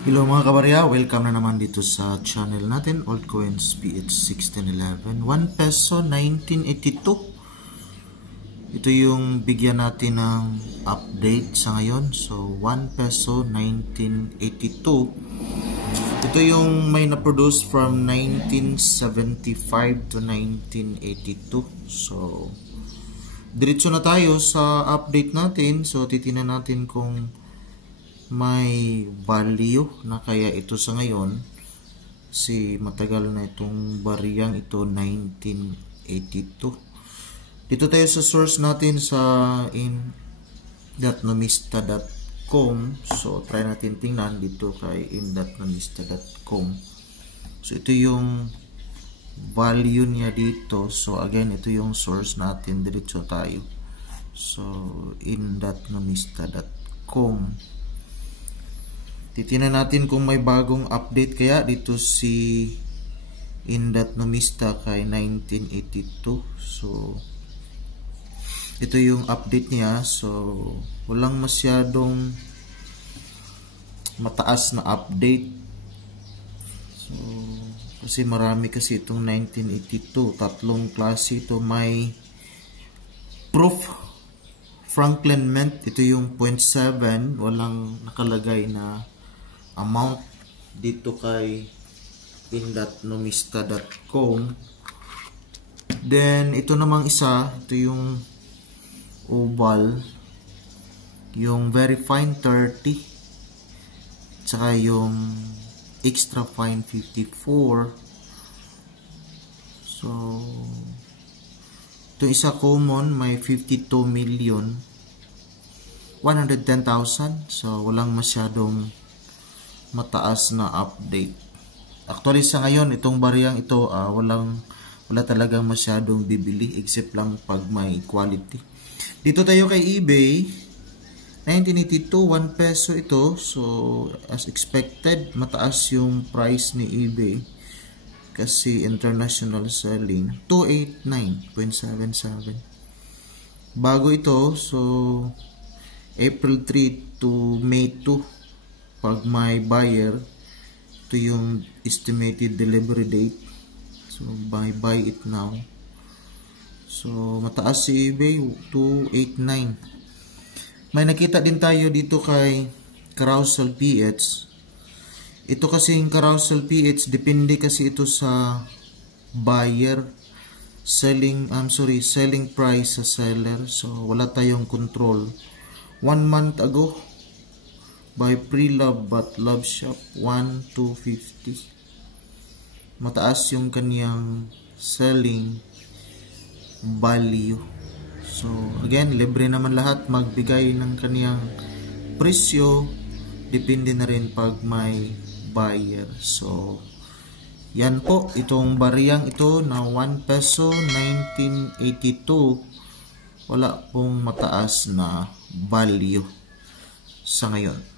Hello mga kabarya, welcome na naman dito sa channel natin, Altcoins PH1611. 1 peso 1982. Ito yung bigyan natin ng update sa ngayon. So 1 peso 1982. Ito yung may na-produce from 1975 to 1982. So diretso na tayo sa update natin. So titingnan natin kung may value na kaya ito sa ngayon. Matagal na itong bariyang ito, 1982. Dito tayo sa source natin sa in.nomista.com. So try natin tingnan dito kay in.nomista.com. So ito yung value niya dito. So again, ito yung source natin, diretso tayo. So in.nomista.com. Titingnan natin kung may bagong update kaya dito si in.nomista kay 1982. So ito yung update niya. So walang masyadong mataas na update. So kasi marami kasi itong 1982. Tatlong klase ito. May proof Franklin Mint. Ito yung 0.7. Walang nakalagay na amount dito kay in.nomista.com. Then ito namang isa, ito yung oval, yung very fine 30, tsaka yung extra fine 54. So ito isa common, may 52,110,000. So walang masyadong mataas na update. Actually sa ngayon itong bariyang ito wala talagang masyadong bibili except lang pag may quality. Dito tayo kay eBay, 1982, 1 peso ito. So as expected, mataas yung price ni eBay kasi international selling. 289.77. Bago ito, so April 3 to May 2. Pag may buyer, ito yung estimated delivery date. So buy it now. So mataas si eBay, 289. May nakita din tayo dito kay Carousel PH. Ito kasi yung Carousel PH, depende kasi ito sa buyer, selling price sa seller. So wala tayong control. 1 month ago, by Pre-Love but Love Shop, 1,250. Mataas yung kanyang selling value. So again, libre naman lahat magbigay ng kanyang presyo. Depende na rin pag may buyer. So yan po, itong bariyang ito na 1 peso 1982. Wala pong mataas na value sa ngayon.